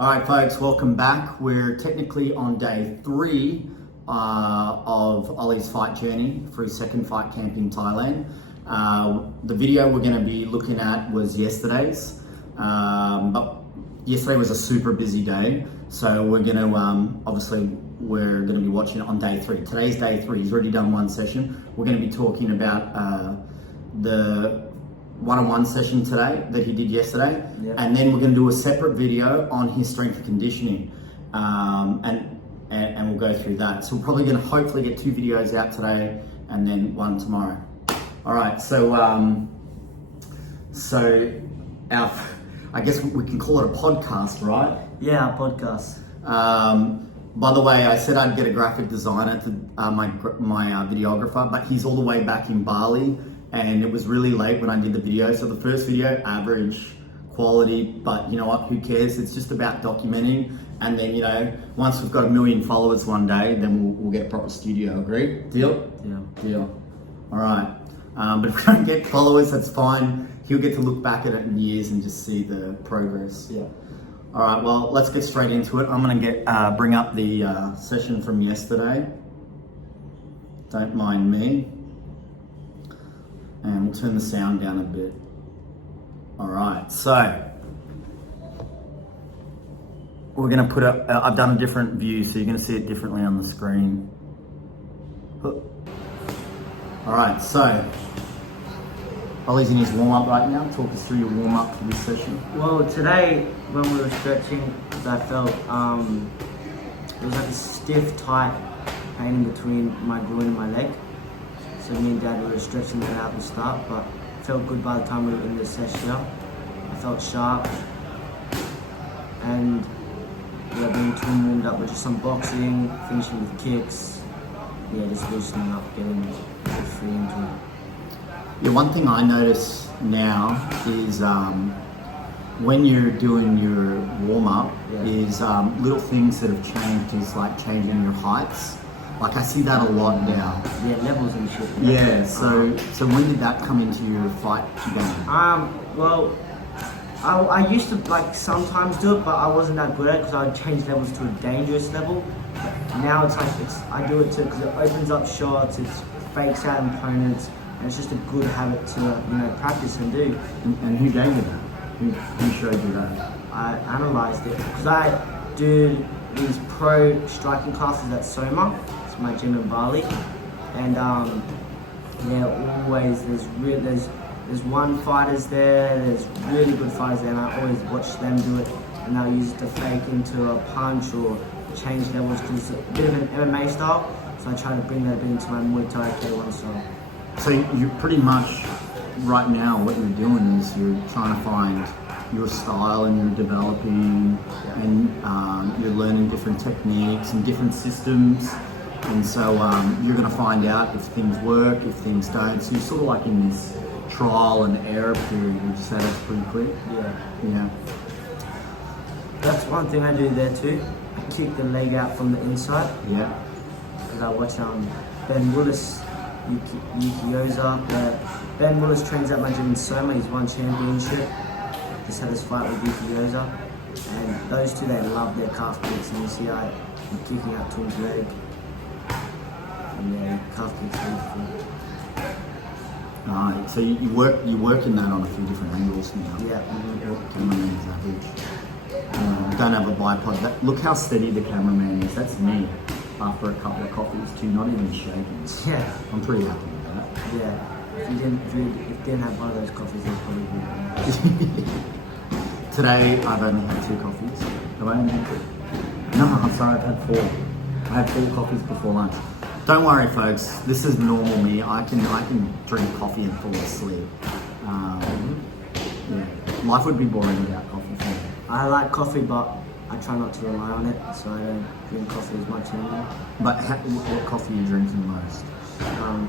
All right, folks, welcome back. We're technically on day 3 of Ollie's fight journey for his second fight camp in Thailand. The video we're going to be looking at was yesterday's, but yesterday was a super busy day, so we're going to we're going to be watching it on day 3. Today's day 3. He's already done one session. We're going to be talking about the one-on-one session today that he did yesterday, and then we're going to do a separate video on his strength and conditioning, and we'll go through that. So we're probably going to hopefully get 2 videos out today and then one tomorrow. All right, so I guess we can call it a podcast, right? Yeah, a podcast. By the way, I said I'd get a graphic designer to my videographer, but he's all the way back in Bali. And it was really late when I did the video. So the first video, average quality, but you know what, who cares? It's just about documenting. And then, you know, once we've got 1 million followers one day, then we'll get a proper studio, agree? Deal? Yeah. Deal. All right. But if we don't get followers, that's fine. He'll get to look back at it in years and just see the progress. Yeah. All right, well, let's get straight into it. I'm gonna bring up the session from yesterday. Don't mind me. And we'll turn the sound down a bit. All right, so we're gonna put up, I've done a different view, so you're gonna see it differently on the screen. All right, so Ollie's in his warm-up right now. Talk us through your warm-up for this session. Well, today when we were stretching, I felt it was like a stiff, tight pain in between my groin and my leg. So me and Dad were stretching that out at the start, but it felt good by the time we were in the session. I felt sharp, and being Toom warmed up with just some boxing, finishing with kicks. Yeah, just loosening up, getting free into it. Yeah, one thing I notice now is when you're doing your warm-up is little things that have changed is like changing your heights. Like I see that a lot now. Yeah, levels and shit. Yeah, so when did that come into your fight game? Well, I used to like sometimes do it, but I wasn't that good at it because I would change levels to a dangerous level. Now it's like I do it too because it opens up shots, it fakes out opponents, and it's just a good habit to practice and do. And who gave you that? Who showed you that? I analysed it because I do these pro striking classes at Soma. It's my gym in Bali, and always there's one fighters there. There's really good fighters there, and I always watch them do it. And they'll use it to fake into a punch or change levels because it's a bit of an MMA style. So I try to bring that a bit into my Muay Thai K1 style. So you're pretty much right now what you're doing is you're trying to find your style and you're developing and you're learning different techniques and different systems, and so you're going to find out if things work, if things don't. So you're sort of like in this trial and error period. Would you say that's pretty quick? Yeah. That's one thing I do there too. I kick the leg out from the inside. Yeah. Because I watch Ben Willis, Yukioza. Ben Willis trains at my gym in Soma. He's won championship. Just had this fight with Yukioza. And those two, they love their calf kicks. And you see I'm kicking out Toom's leg. And yeah, calf kicks beautiful. So you're working that on a few different angles now. Yeah. Cameraman is average. Don't have a bipod. Look how steady the cameraman is. That's me after a couple of coffees too, not even shaking. Yeah. I'm pretty happy with that. Yeah. If you didn't have one of those coffees, it'd probably be Today I've only had 2 coffees. Have I only had 2? No, I'm sorry, I've had 4. I had 4 coffees before lunch. Don't worry, folks. This is normal me. I can drink coffee and fall asleep. Life would be boring without coffee for me. I like coffee, but I try not to rely on it, so I don't drink coffee as much anymore. But what coffee are you drinking most?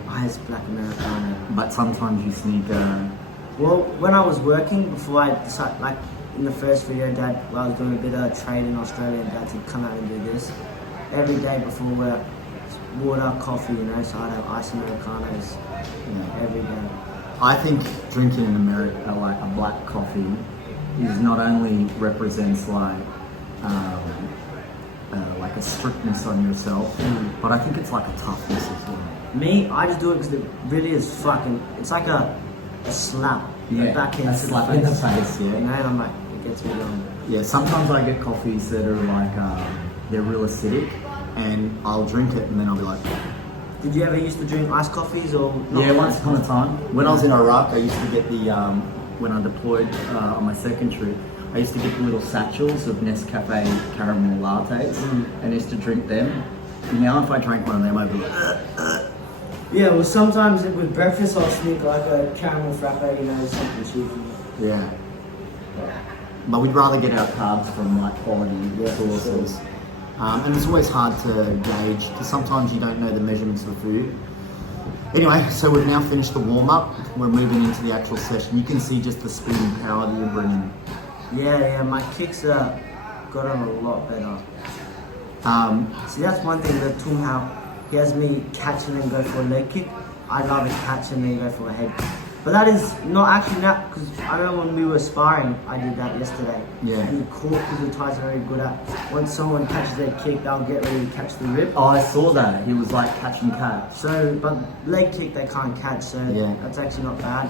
Ice Black Americano. But sometimes you sneak Well, when I was working, before I decided, like in the first video, Dad, I was doing a bit of trade in Australia, and Dad said, come out and do this. Every day before work, water, coffee, so I'd have ice Americanos every day. I think drinking in America, like a black coffee, is not only represents like like a strictness on yourself, but I think it's like a toughness as well. Me, I just do it because it really is fucking. It's like a slap. Yeah, Backhand a slap in the face. Yeah. You know, and I'm like, it gets me going. Yeah, sometimes I get coffees that are like, they're real acidic, and I'll drink it and then I'll be like... Did you ever used to drink iced coffees or not? Yeah, once upon a time. When I was in Iraq, I used to get the, when I deployed on my second trip, I used to get the little satchels of Nescafe caramel lattes, and I used to drink them. Now if I drank one of them, I'd be like... Yeah, well sometimes with breakfast I'll sneak like a caramel frappe, you know, something cheeky. Yeah. But we'd rather get our carbs from like quality sources. Sure. And it's always hard to gauge because sometimes you don't know the measurements of food. Anyway, so we've now finished the warm-up. We're moving into the actual session. You can see just the speed and power that you're bringing. Yeah, my kicks got on a lot better. See, that's one thing with Toom, how he has me catch and then go for a leg kick. I'd rather catch and then go for a head kick. But that is not actually that, because I remember when we were sparring, I did that yesterday. Yeah. And the core, because the Thais are very good at, once someone catches their kick, they'll get ready to catch the rib. Oh, I saw that. He was like catch and catch. So, but leg kick they can't catch, so yeah. That's actually not bad.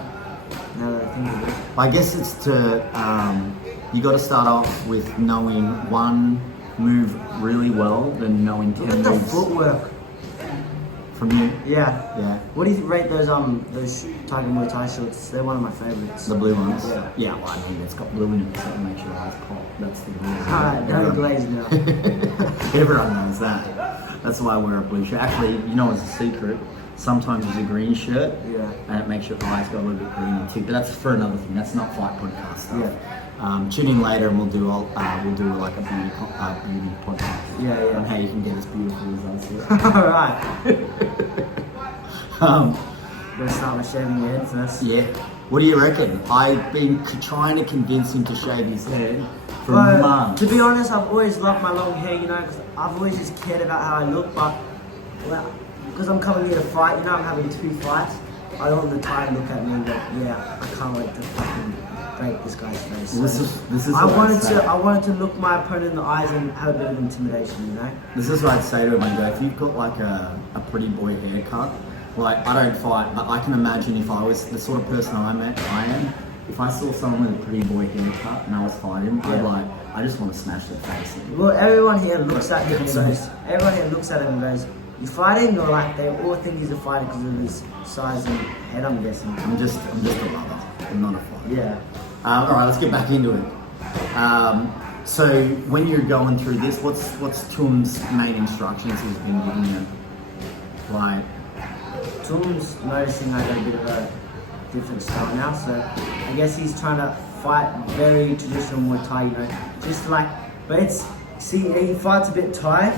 Now that I think of it. I guess it's to, you got to start off with knowing one move really well, then knowing 10 Look at the moves. footwork. From you? Yeah. What do you rate those Tiger Muay Thai shorts? They're one of my favorites. The blue ones? Yeah. Yeah, well, I mean, it's got blue in it, so it makes your eyes pop. That's the rule. Alright, don't glaze now. Everyone knows that. That's why I wear a blue shirt. Actually, you know, as a secret, sometimes it's a green shirt, and it makes your eyes go a little bit greener too. But that's for another thing. That's not fight podcast stuff. Yeah. Tune in later, and we'll do like a beauty podcast. Yeah. On how you can get as beautiful as I see. Alright. Better start by shaving your head first. Yeah. What do you reckon? I've been trying to convince him to shave his head for months. To be honest, I've always loved my long hair, you know, because I've always just cared about how I look, but because I'm coming here to fight, you know, I'm having 2 fights, I don't want the Thai to look at me and go, yeah, I can't wait to fucking break this guy's face. So this is I wanted to look my opponent in the eyes and have a bit of intimidation, you know? This is what I'd say to him. I go, if you've got like a pretty boy haircut, like I don't fight, but I can imagine if I was the sort of person I am, if I saw someone with a pretty boy haircut and I was fighting, I just want to smash their face in. Well, everyone here looks at him and goes, you fighting? Or like they all think he's a fighter because of his size and head, I'm guessing. I'm just a lover. I'm not a fighter. Yeah. Alright, let's get back into it. So when you're going through this, what's Toom's main instructions he's been giving you? Like, Toom's noticing I got a bit of a different style now, so I guess he's trying to fight very traditional Muay Thai, you know, just like, but he fights a bit tight,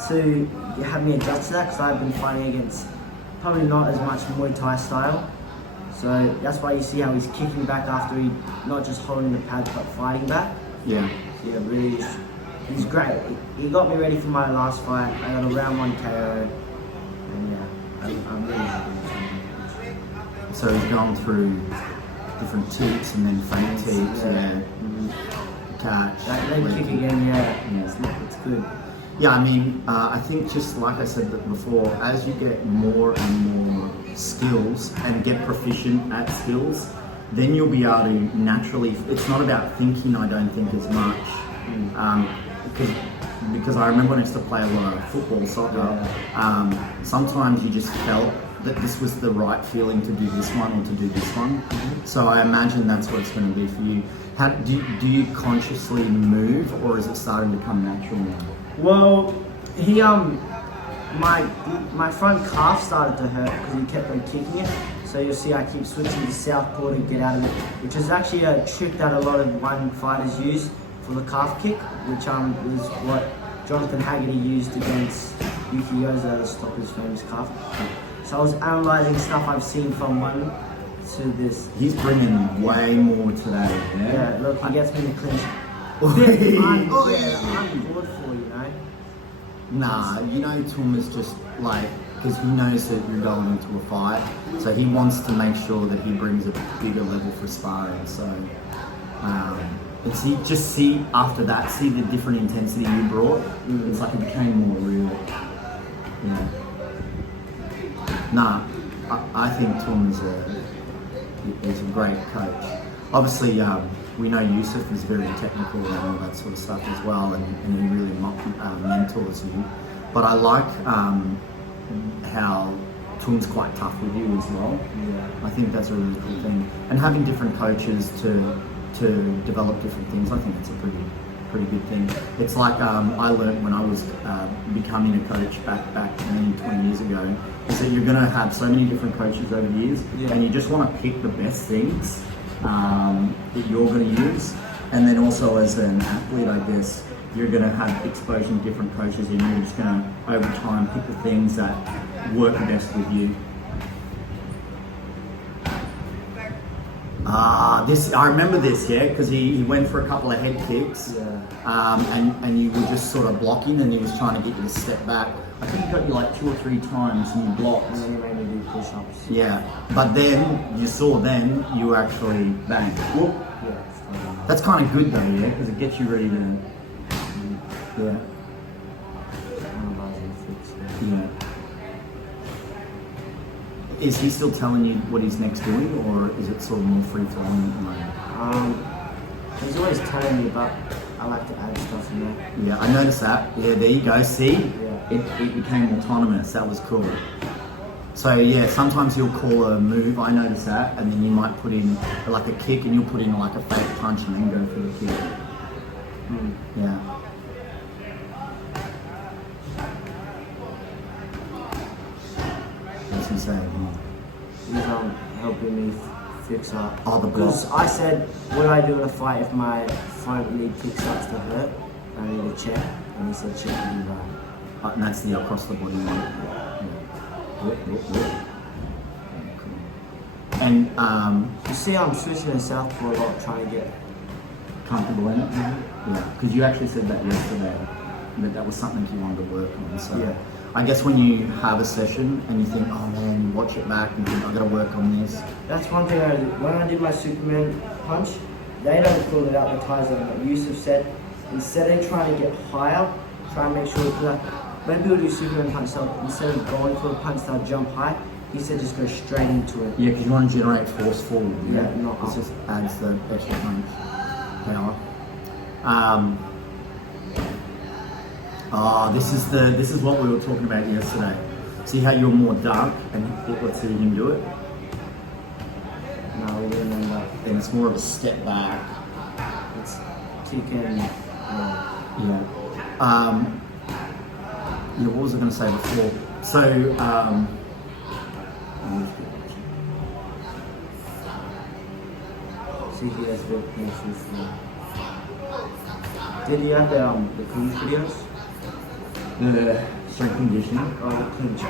so you have me adjust to that because I've been fighting against probably not as much Muay Thai style, so that's why you see how he's kicking back after he not just holding the pads but fighting back. Yeah. Yeah, really, he's great. He got me ready for my last fight. I got a round 1 KO, and yeah. I'm really happy with him. So he's gone through different tips and then feint tips, catch. That leg kick again, it's good. Yeah, I mean, I think just like I said before, as you get more and more skills and get proficient at skills, then you'll be able to naturally, it's not about thinking, I don't think, as much. Because I remember when I used to play a lot of football, soccer, sometimes you just felt that this was the right feeling to do this one or to do this one. So I imagine that's what it's going to be for you. How do you consciously move, or is it starting to come natural now? Well, my front calf started to hurt because he kept on kicking it. So you'll see I keep switching to southpaw to get out of it, which is actually a trick that a lot of one fighters use for the calf kick, which is what Jonathan Haggerty used against Yuki Yoza to stop his famous calf kick. So I was analysing stuff I've seen from one to this. He's bringing way more today. Yeah, look, he gets me in the clinch. I'm good for, you know. Nah, you know, Toom is just like, because he knows that you're going into a fight, so he wants to make sure that he brings a bigger level for sparring. So And see after that, see the different intensity you brought. It's like it became more real. Yeah. Nah, I think Toom is a great coach. Obviously, we know Yusuf is very technical and all that sort of stuff as well, and he really mentors you. But I like how Toom's quite tough with you as well. Yeah. I think that's a really cool thing. And having different coaches to develop different things, I think it's a pretty good thing. It's like I learned when I was becoming a coach back many 20 years ago, is that you're going to have so many different coaches over the years, and you just want to pick the best things that you're going to use. And then also as an athlete, I guess, you're going to have exposure to different coaches, and you're just going to, over time, pick the things that work best with you. I remember this, yeah, because he went for a couple of head kicks, and you were just sort of blocking, and he was trying to get you to step back. I think he got you like 2 or 3 times, and you blocked. And then he made me do push-ups. Yeah, but then you actually bang. Whoop. Yeah. That's kind of good though, yeah, because it gets you ready to. Yeah. Yeah. Is he still telling you what he's next doing, or is it sort of more free flowing at the moment? He's always telling me, but I like to add stuff in there. Yeah, I noticed that. Yeah, there you go. See, Yeah. it became autonomous. That was cool. So yeah, sometimes he'll call a move. I noticed that, and then you might put in like a kick, and you'll put in like a fake punch, and then go for the kick. Yeah. What's he saying? He's helping me fix up. Oh, the Because block. I said, what do I do in a fight if my front knee kick starts to hurt? I need to check. And he said, check and do that. And that's the across the body one. Yeah. Whoop. And You see, I'm switching in southpaw a lot, trying to get. comfortable in it. Yeah. Because you actually said that yesterday, that was something you wanted to work on. So Yeah. I guess when you have a session and you think, oh man, you watch it back and think, I got to work on this. That's one thing I did. When I did my Superman punch, they don't call it out the Thai zone. But Yusuf said, instead of trying to get higher, try and make sure that when people do Superman punch, instead of going for a punch, they'll jump high. He said just go straight into it. Yeah, because you want to generate force forward. Yeah, not it up. just adds the extra punch power. This is what we were talking about yesterday. See how you're more dark, and let's see him do it. No, we didn't end up. Then it's more of a step back. It's kicking. Yeah. What was I going to say before? So, See, he has good patience now. Did he have the Clinch videos? the strength conditioning. Oh, the clinch.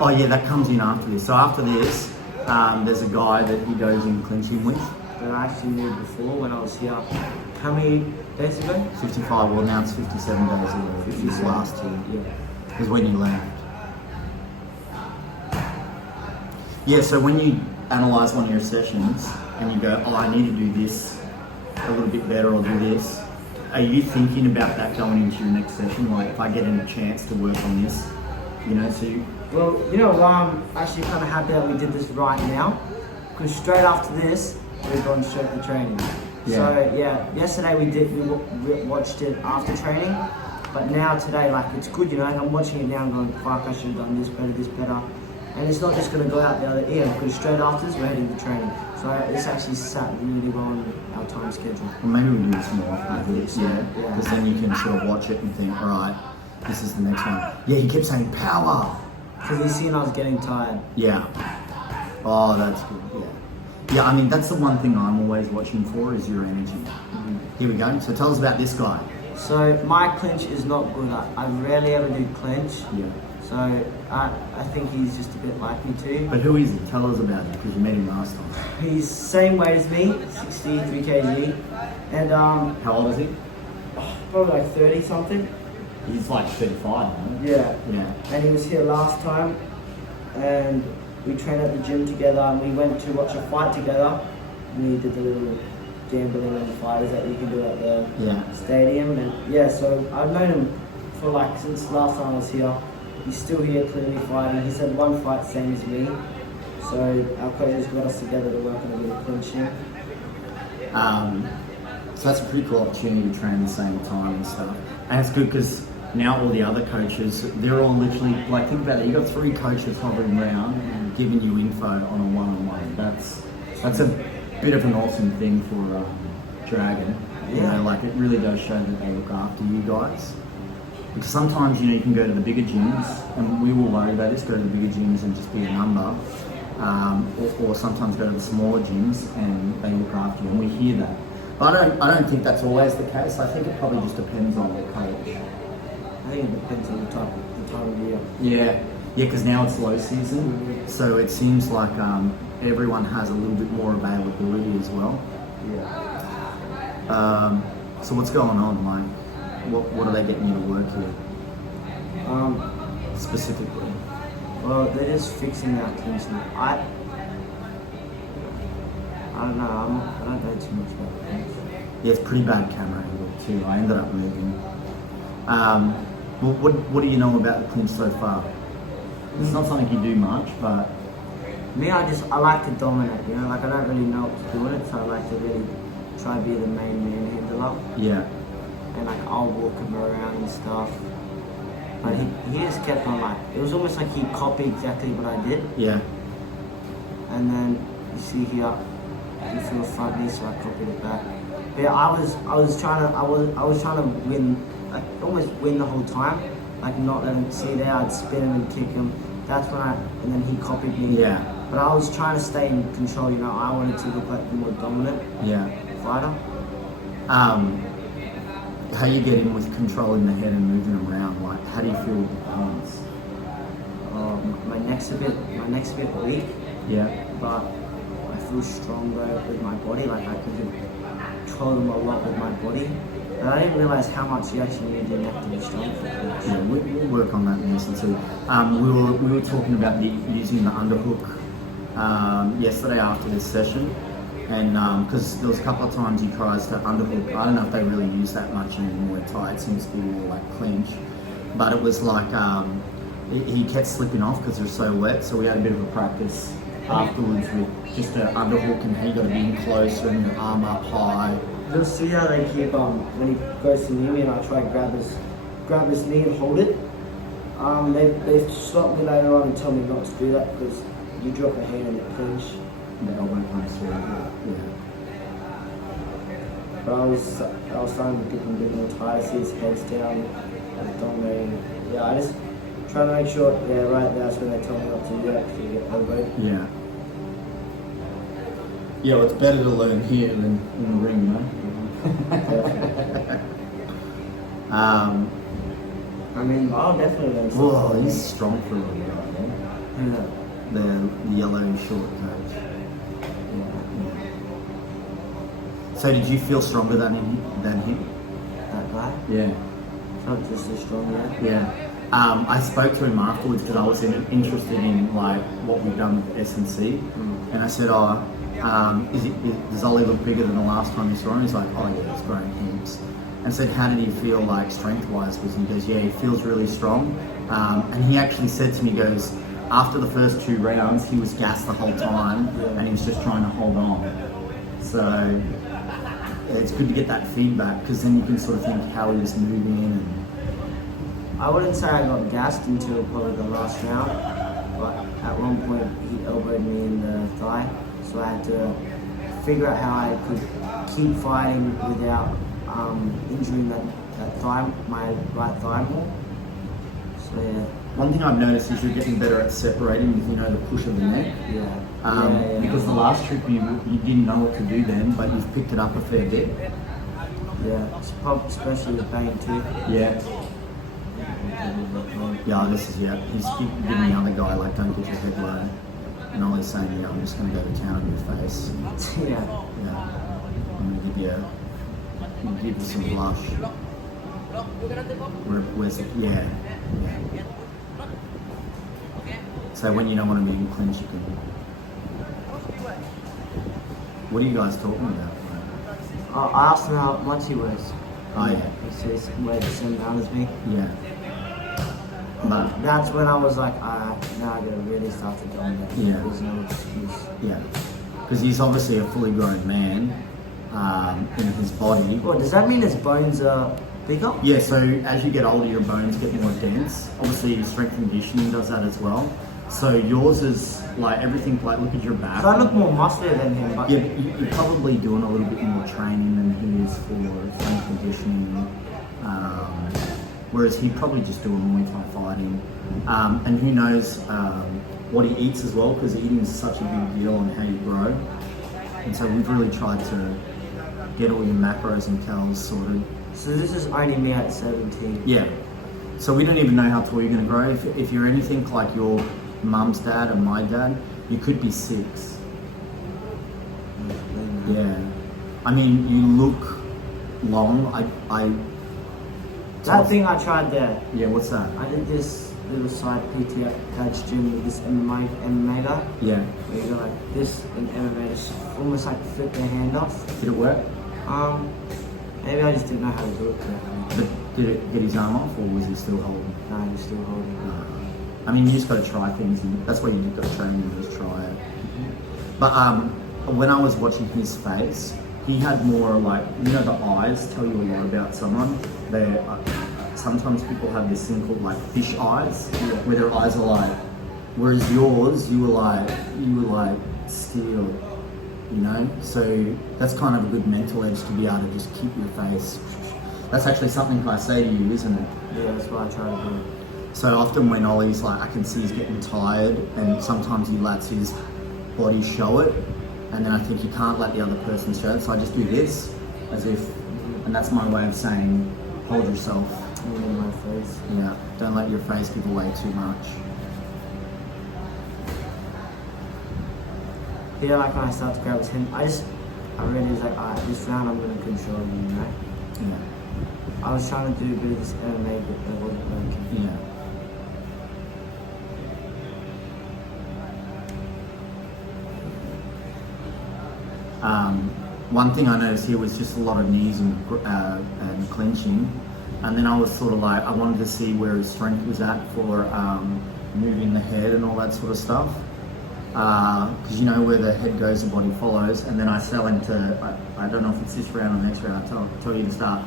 Oh yeah, that comes in after this. So after this, there's a guy that he goes in clinching with. That I actually knew before when I was here. How many days ago? 55, well now it's 57 days ago. 57. Last year. Yeah. Is when you left. Yeah, so when you analyse one of your sessions and you go, oh, I need to do this a little bit better or do this, are you thinking about that going into your next session? Like, if I get a chance to work on this, you know, so you... Well, you know, I'm actually kind of happy that we did this right now, because straight after this, we're going straight to training. Yeah. So yeah, yesterday we watched it after training, but now today, like, it's good, you know, and I'm watching it now and going, fuck, I should have done this better. And it's not just going to go out the other ear, because straight after this, we're heading to training. So it's actually sat really well on our time schedule. Well, maybe we'll do this more after this, yeah? Yeah. Because then you can sort of watch it and think, all right, this is the next one. Yeah, he kept saying power. Because he's seen I was getting tired. Yeah. Oh, that's good, yeah. Yeah, I mean, that's the one thing I'm always watching for is your energy. Mm-hmm. Here we go. So tell us about this guy. So my clinch is not good. I rarely ever do clinch. Yeah. So I think he's just a bit like me too. But who is he? Tell us about him, because you met him last time. He's same weight as me, 63 kg. And How old is he? probably like 30 something. He's like 35, right? Yeah. Yeah. And he was here last time, and we trained at the gym together, and we went to watch a fight together, and we did the little gambling on fighters that you can do at the Yeah. stadium. And yeah, so I've known him for like since last time I was here. He's still here clearly fighting. He's had one fight same as me. So our coaches got us together to work on a bit of clinching. So that's a pretty cool opportunity to train at the same time and stuff. And it's good because now all the other coaches, they're all literally, like, think about it, you got 3 coaches hovering around and giving you info on a one-on-one. That's a bit of an awesome thing for Dragon. You know, like, it really does show that they look after you guys. Because sometimes, you can go to the bigger gyms, and we will worry about this, go to the bigger gyms and just be a number. Or sometimes go to the smaller gyms and they look after you, and we hear that. But I don't think that's always the case. I think it probably just depends on the coach. I think it depends on the time of year. Yeah, because now it's low season, so it seems like everyone has a little bit more availability as well. Yeah. So what's going on, Mike? What are they getting you to work here? Specifically? Well, they're just fixing our clinching. I don't know. I don't know too much about clinch. Yeah, it's pretty bad camera angle too. I ended up moving. Well, what do you know about the clinch so far? It's not something you do much, but me, I like to dominate. Like I don't really know what's doing it, so I like to really try to be the main man handler. Yeah. And like I'll walk him around and stuff. But he just kept on like, it was almost like he copied exactly what I did. Yeah. And then you see here, he threw a front knee, so I copied it back. But yeah, I was trying to win, like almost win the whole time, like not let him see there. I'd spin him and kick him. That's when and then he copied me. Yeah. But I was trying to stay in control. I wanted to look like the more dominant fighter. How you get in with controlling the head and moving around? Like, how do you feel with the palms? My neck's a bit weak. Yeah. But I feel stronger with my body. Like I can control them a lot with my body. And I didn't realize how much you actually need your neck to be strong for clinch. Yeah, we'll work on that in this too. We were talking about using the underhook yesterday after this session. And because there was a couple of times he tries to underhook. I don't know if they really use that much in Muay Thai. It seems to be more like clinch. But it was like he kept slipping off because they're so wet. So we had a bit of a practice afterwards with just an underhook and how you got to be in closer and your arm up high. You'll see how they keep when he goes to near me and I try to grab his knee and hold it. They stop me later on and tell me not to do that because you drop a hand and it clinch. The elbow comes through. Yeah. But I was starting to get him a bit more tight. I see his head's down, dominating. Yeah, I just try to make sure. Yeah, right. That's when they tell me not to do that because you get elbowed. Yeah. Yeah, well, it's better to learn here than in the ring, I mean, I'll definitely learn something. Whoa, he's strong for a little guy, Yeah. The yellow short coach. So did you feel stronger than him? That guy? Yeah. Not just as strong, Yeah. I spoke to him afterwards because I was interested in like what we've done with S&C, and I said, does Ollie look bigger than the last time you saw him? He's like, oh yeah, he's growing heaps. And said, how did he feel like strength-wise? Because he goes, yeah, he feels really strong. And he actually said to me, he goes, after the first 2 rounds, he was gassed the whole time, and he was just trying to hold on. So it's good to get that feedback because then you can sort of think how he was moving in. I wouldn't say I got gassed until probably the last round, but at one point he elbowed me in the thigh, so I had to figure out how I could keep fighting without injuring that thigh, my right thigh more. So yeah. One thing I've noticed is you're getting better at separating with, the push of the neck. Yeah. Because the last trip you didn't know what to do then, but you've picked it up a fair bit. Yeah, especially with bang too. Yeah. Yeah, he's giving the other guy, like, don't get your head low. And Ollie's saying, yeah, I'm just going to go to town on your face. Yeah. I'm going to give you some blush. Where's it? Yeah. So when you don't want to be in clinch, you can... What are you guys talking about? I asked him how much he weighs. Oh yeah. He says he weighs the same amount as me. Yeah. But That's when I was like, now I gotta really start to dominate. Yeah. There's no excuse. yeah, because he's obviously a fully grown man in his body. Well, does that mean his bones are bigger? Yeah, so as you get older, your bones get more dense. Obviously, strength and conditioning does that as well. So yours is like everything. Like, look at your back. So I look more muscular than him, but Yeah, but you're probably doing a little bit more training than he is for strength conditioning. Whereas he'd probably just do a Muay Thai fighting. And who knows what he eats as well, because eating is such a big deal on how you grow. And so we've really tried to get all your macros and calories sorted. so this is only me at 17. Yeah. So we don't even know how tall you're going to grow. If you're anything like your mum's dad or my dad, you could be 6. Yeah. I mean, you look long. That thing I tried there, Yeah, what's that? I did this little side PT at Coach Toom with this MMA guy. Yeah. Where you go like this in MMA, just almost like flip their hand off. Did it work? Maybe I just didn't know how to do it correctly. But did it get his arm off, or was he still holding? No, he was still holding it. I mean, you just got to try things, and that's why you've got to train. You just try it. But when I was watching his face, he had more like, you know, the eyes tell you a lot about someone. They sometimes people have this thing called like fish eyes, where their eyes are like, whereas yours, you were like steel, you know. So that's kind of a good mental edge to be able to just keep your face. That's actually something I say to you, isn't it? Yeah, that's what I try to do. So often when Ollie's like, I can see he's getting tired, and sometimes he lets his body show it, and then I think you can't let the other person show it, so I just do this, as if, and that's my way of saying, hold yourself. In my face. Yeah, don't let your face give away too much. Yeah, like when I start to grab his hand, I really was like, alright, this round I'm gonna control you, you know? Yeah, I was trying to do a bit of this MMA, but it wasn't working. yeah. One thing I noticed here was just a lot of knees and clinching, and then I was sort of like, I wanted to see where his strength was at for moving the head and all that sort of stuff, because you know where the head goes, the body follows. And then I fell into, I don't know if it's this round or next round, I tell you to start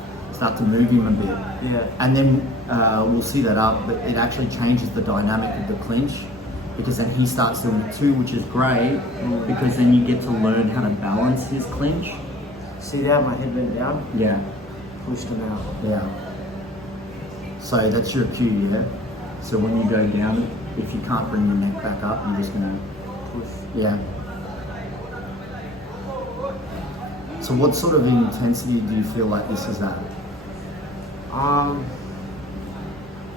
to move him a bit. Yeah. And then we'll see that up, but it actually changes the dynamic of the clinch, because then he starts doing it too, which is great, because then you get to learn how to balance his clinch. See that? My head went down, Yeah, pushed him out. yeah. So that's your cue, yeah? So when you go down, if you can't bring your neck back up, you're just gonna Push. yeah. So what sort of intensity do you feel like this is at?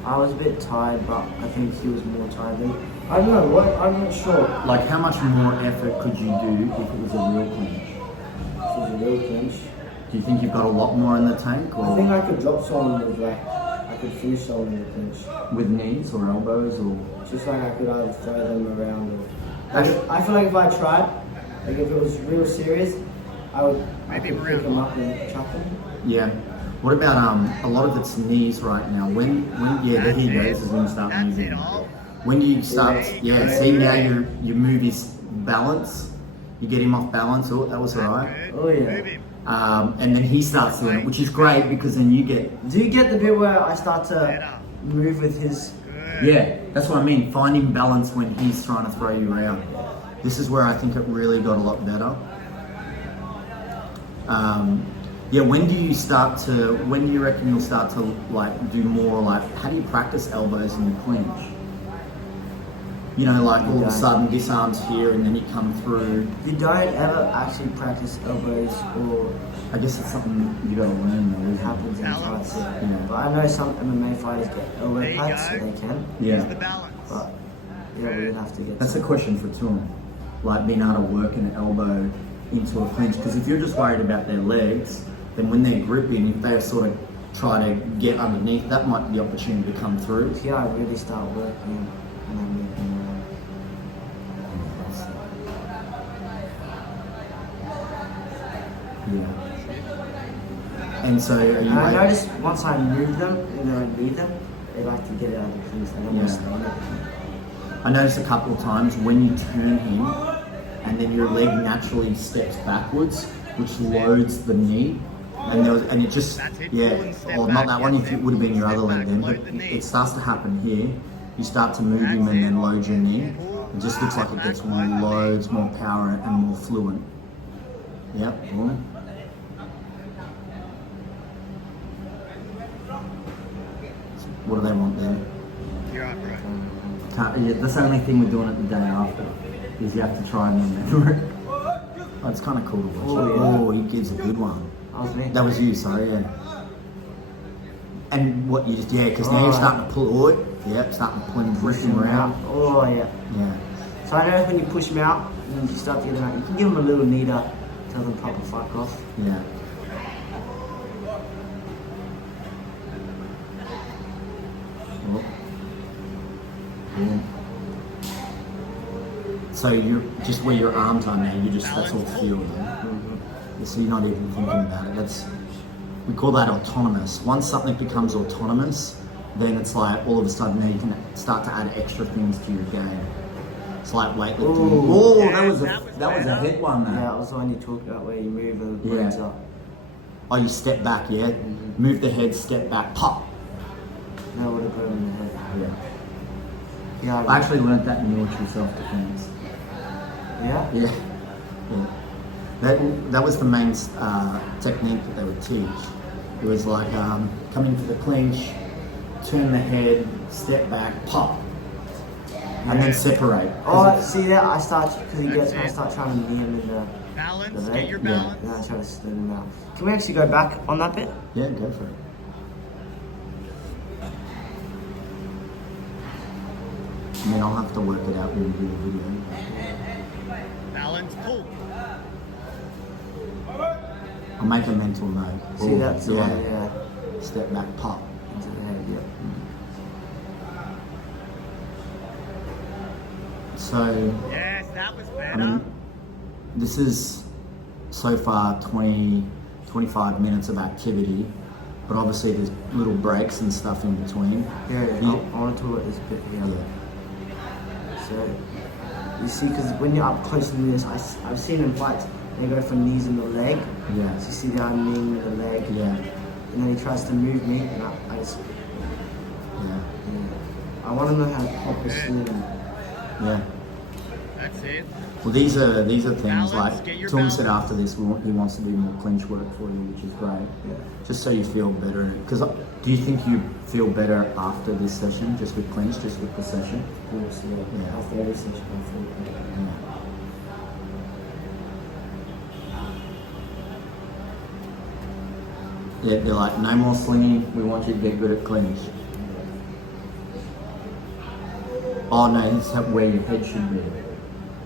I was a bit tired, but I think he was more tired than me. I don't know, what? I'm not sure. Like, how much more effort could you do if it was a real clinch? It was a real clinch. Do you think you've got a lot more in the tank, or I think I could drop someone with I could finish someone in the clinch. with knees or elbows, or? Just like I could either throw them around or... Actually- I feel like if I tried, like if it was real serious, I could pick them up and chuck them. Yeah. What about a lot of it's knees right now? When yeah, there he goes. Is when you start moving. When you start, yeah. See now you move his balance. You get him off balance. Oh, that was alright. Oh yeah. And then he starts doing it, which is great, because then you get. Do you get the bit where I start to move with his... Yeah, that's what I mean. Finding balance when he's trying to throw you around. This is where I think it really got a lot better. Yeah, when do you reckon you'll start to like do more, like, how do you practice elbows in the clinch? You know, like all of a sudden this arm's here and then you come through. You don't ever actually practice elbows, or I guess it's something you gotta learn though, it isn't it? happens in fights. Yeah. But I know some MMA fighters get elbow pads, so they can. Yeah. But yeah, we would have to get That's a some. question for Toom. Like being able to work an elbow into a clinch, because if you're just worried about their legs, then when they're gripping, if they sort of try to get underneath, that might be the opportunity to come through. Here I really start working and then move them around. Yeah. And so are you? And I noticed once I move them and then I leave them, they like to get out of the clinch. They don't want to stay in it. I noticed a couple of times when you turn him, and then your leg naturally steps backwards, which loads the knee. And it just, or not that one, if it would have been your other leg then, but it starts to happen here. You start to move him and then load your knee. It just looks like it gets loads more power and more fluent. Yep, boom. What do they want there? You're up, right? That's the only thing we're doing it the day after, is you have to try and remember it. Oh, it's kind of cool to watch. Oh, he gives a good one. That was me. That was you, sorry, yeah. And what you just, because now you're starting to pull it. Yep, starting to pull him, push him around. Oh, yeah. Yeah. So I know when you push him out and you start to get him out, you can give him a little kneader, tell them proper fuck off. Yeah. Oh. Yeah. So you're just where your arms are now, you just, that's all feel, yeah? Mm-hmm. So you're not even thinking about it. We call that autonomous. Once something becomes autonomous, then it's like all of a sudden now you can start to add extra things to your game. It's like weightlifting. Oh, that was a hit one, though. Yeah, that was the one you talked about where you move and the legs up. Oh, you step back, yeah? Mm-hmm. Move the head, step back, pop. No, would have put in the head. Yeah. I actually learned that in military self-defense. Yeah? Yeah. That was the main technique that they would teach. It was like coming to the clinch, turn the head, step back, pop, and then separate. Oh, see that? I start trying to knee him in the Balance, leg. get your balance. And then I try to split him out. Can we actually go back on that bit? Yeah, go for it. I mean, I'll have to work it out when we do the video. Balance, pull. I'll make a mental note. See, that's the one, yeah. Step back, pop. Into the head, yeah. So, Yes, that was better. I mean, this is so far 25 minutes of activity, but obviously there's little breaks and stuff in between. Yeah. I want to talk about this bit here. Yeah. So, you see, because when you're up close to this, I've seen in fights, they go for knees in the leg. Yeah. So you see that I'm kneeing in the leg. Yeah. And then he tries to move me, and I just... Yeah. I want to know how to proper swing. Yeah. That's it. Well, these are things Balance, like get your Toom said balance. after this, he wants to do more clinch work for you, which is great. Yeah. Just so you feel better. Because do you think you feel better after this session, just with clinch, just with the session? Of course, yeah. After every session, I feel better. Yeah. Yeah, they're like, no more slinging, we want you to get good at clinch. Oh no, this is where your head should be.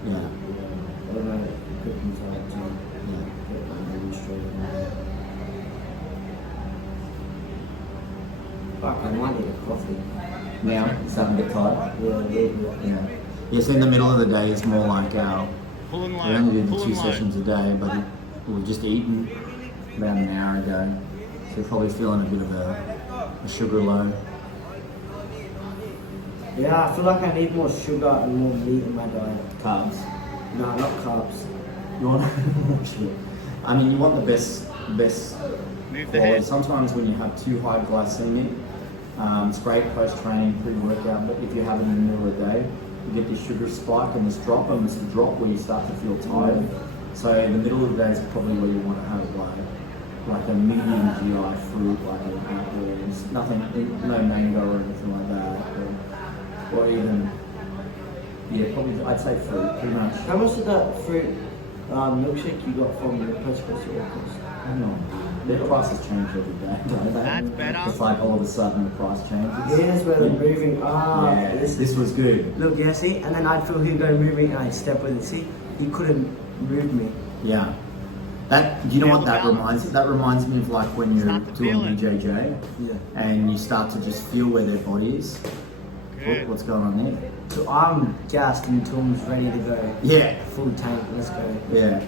Yeah. I don't know, good control to get my moving straight in. Fuck, I might need a coffee. Now, it's starting to get tired. Yeah. Yeah. Yes, in the middle of the day is more like our, Pulling we line. only do the Pulling 2 line. sessions a day, but we've just eaten about an hour ago. So you're probably feeling a bit of a sugar low. Yeah, I feel like I need more sugar and more meat in my diet. Carbs. No, not carbs. You want more sugar. I mean, you want the best Move the quality. head. Sometimes when you have too high glycemic, it's great post-training, pre-workout, but if you have it in the middle of the day, you get this sugar spike and this drop where you start to feel tired. So the middle of the day is probably where you want to have like a medium GI fruit, like an apple, nothing, no mango or anything like that, or even, yeah, probably I'd say fruit, pretty much. How much did that fruit milkshake you got from the post-coast cost? I don't know. Their prices change every day, don't they? That's better. It's like all of a sudden the price changes. Here's where they're moving. Yeah, this was good. Look, yeah, see? And then I'd feel he'd go moving and I'd step with it. See? He couldn't move me. Yeah. That, do you know Feel what the that balance. reminds me? That reminds me of like when you're Start to doing feel it. BJJ Yeah. and you start to just feel where their body is. Good. What's going on there? So I'm gassed and Tom's ready to go. Yeah. Full tank, let's go. Yeah.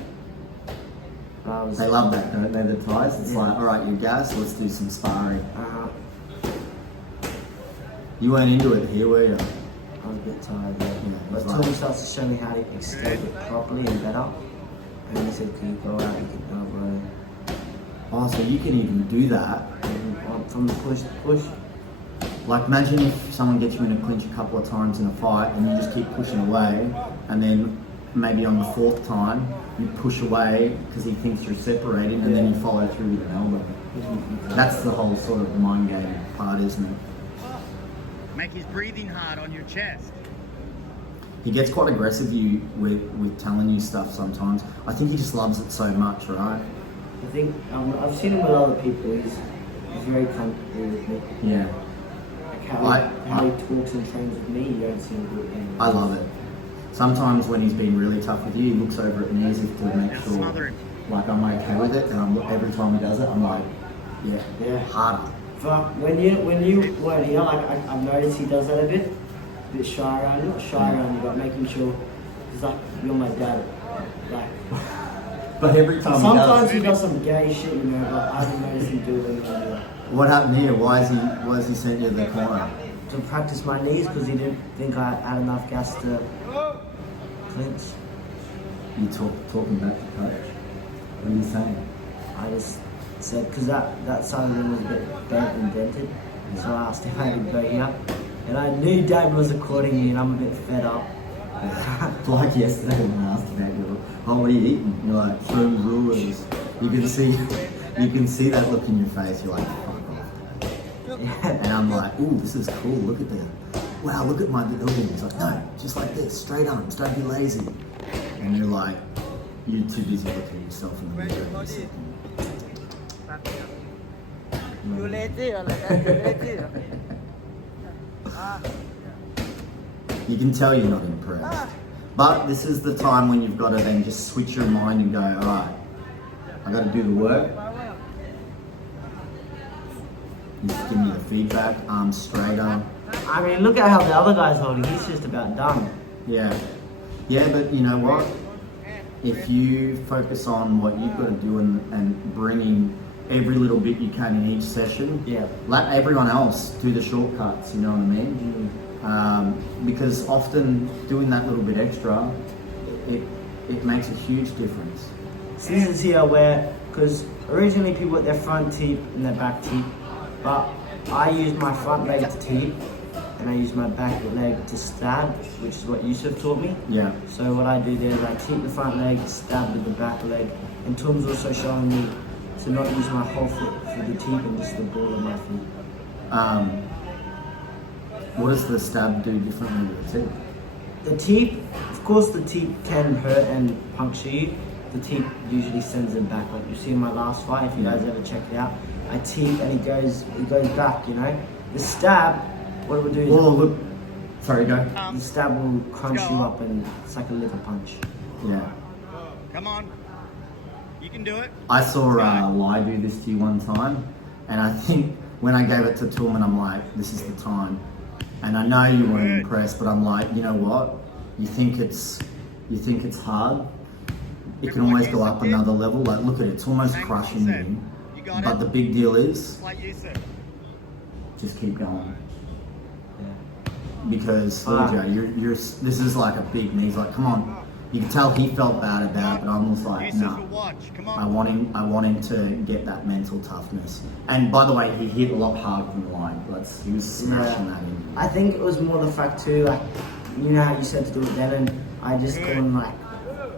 They love that, don't they, the Thais? It's like, all right, you're gassed, let's do some sparring. You weren't into it here, were you? I was a bit tired, yeah. But Right. Toom starts to show me how to extend it properly and better. And he said, can you go out? You can go, bro. Oh, so you can even do that. And from the push to push. Like, imagine if someone gets you in a clinch a couple of times in a fight and you just keep pushing away, and then maybe on the fourth time, you push away because he thinks you're separating, and then you follow through with an elbow. That's the whole sort of mind game part, isn't it? Make his breathing hard on your chest. He gets quite aggressive with telling you stuff sometimes. I think he just loves it so much, right? I think I've seen him with other people. He's very comfortable with me. Yeah. Like how he talks and trains with me, you don't see him do it anymore. I love it. Sometimes when he's been really tough with you, he looks over at me as if to make Now sure, smother him. like, I'm okay with it, and every time he does it, I'm like, yeah, harder. But when you weren't here, like I've noticed he does that a bit shy around you, not shy around you, but making sure, because like you're my dad, like. But every time Sometimes he he does some gay shit, you know, but I haven't noticed him do it anymore. What happened here? Why is he sent you to the corner? To practice my knees because he didn't think I had enough gas to clinch. You talking about the coach? What are you saying? I just said, because that side of him was a bit bent and dented, so I asked if I could go here. And I knew Dad was recording me and I'm a bit fed up. Like yesterday when I asked about what are you eating? You're like, shrooms rulers. You can see that look in your face. You're like, fuck off. Yeah. And I'm like, ooh, this is cool. Look at that. Wow, look at my building. He's like, no, just like this, straight arms. Don't be lazy. And you're like, you're too busy looking at yourself in the mirror. You lazy or like that? You lazy? You can tell you're not impressed. But this is the time when you've got to then just switch your mind and go, all right, I got to do the work. You just give me the feedback, arms straighter. I mean, look at how the other guy's holding. He's just about done. Yeah. Yeah, but you know what? If you focus on what you've got to do and bringing every little bit you can in each session, Yeah. let everyone else do the shortcuts, you know what I mean? Because often doing that little bit extra, it makes a huge difference. So this is here where, because originally people with their front teep and their back teep, but I use my front leg to teep and I use my back leg to stab, which is what Yusuf taught me. Yeah. So what I do there is I teep the front leg, stab with the back leg, and Toom's also showing me to not use my whole foot for the teep and just the ball of my feet. What does the stab do differently with the teep? The teep, of course the teep can hurt and puncture you. The teep usually sends them back. Like you see in my last fight, if you guys ever check it out, I teep and it goes back, you know. The stab, what it will do is Oh, look. Sorry, go. the stab will crunch you up and it's like a liver punch. Yeah. Come on. You can do it. I saw Lai do this to you one time, and I think when I gave it to Toom, and I'm like, this is the time. And I know you weren't impressed, but I'm like, you know what? You think it's hard. It can always go up another level. Like, look at it; it's almost crushing you. You got But it. the big deal is, Just like you said. just keep going. Yeah. Because you're this is like a big knee. He's like, come on. You can tell he felt bad about it, but I'm almost like, Yusuf no. will watch. Come I on. want him to get that mental toughness. And by the way, he hit a lot harder than the line. He was smashing that in. I think it was more the fact too, like, you know how you said to do it then, and I just gone like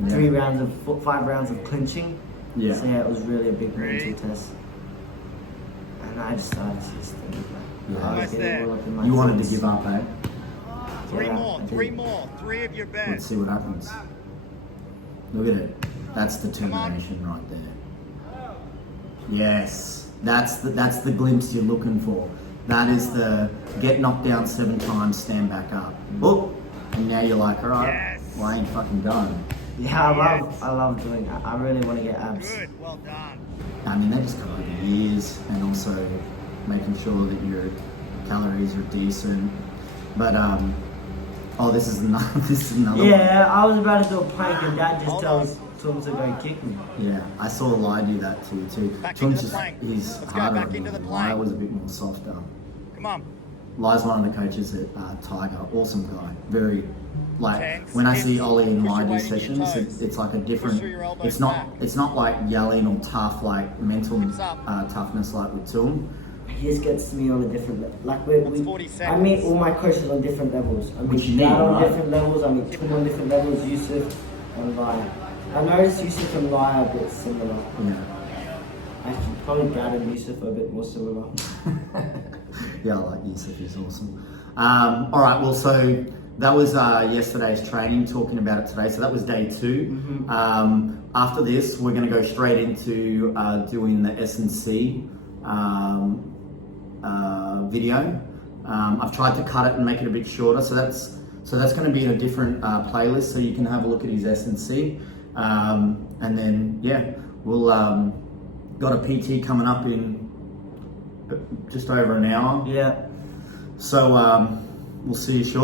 5 rounds of clinching. Yeah. So yeah, it was really a big mental test. And I just started to just think like, Yeah. I was getting all up in my You wanted to thoughts. give up, eh? Three Yeah, more. I did. Three more. Three of your Let's best. see what happens. Look at it. That's determination right there. Yes. That's the glimpse you're looking for. That is the get knocked down 7 times, stand back up. Boop. And now you're like, all right, Yes. well, I ain't fucking done. Yeah, I love doing that. I really want to get abs. Good. Well done. I mean, they just come over years, and also making sure that your calories are decent. But this is another. This is another one. Yeah, I was about to do a plank and Dad just Hold tells Toom to go kick me. Yeah, I saw Lai do that too. Back Toom's into the just, plank. he's Let's go harder. back into the Lai plank. was a bit more softer. Come on. Lai's one of the coaches at Tiger. Awesome guy. Very, like, Chance. when I see Hips. Ollie and Push Lai your do weight into your sessions, toes. it's like a different, through your elbows it's not back. like yelling or tough, like mental Hips up. toughness like with Toom. He just gets me on a different level. Like That's 40 I meet seconds. all my coaches on different levels. I Which meet you Dad need, on right? different levels. I meet Toom on different levels. Yusuf and Lai. I noticed Yusuf and Lai are a bit similar. Yeah. Actually, probably Dad and Yusuf are a bit more similar. Yeah, I like Yusuf, he's awesome. All right, well, so that was yesterday's training, talking about it today. So that was day 2. After this, we're going to go straight into doing the S&C video. I've tried to cut it and make it a bit shorter, so that's going to be in a different playlist, so you can have a look at his S&C. And then, yeah, we'll got a PT coming up in just over an hour. Yeah. So we'll see you shortly.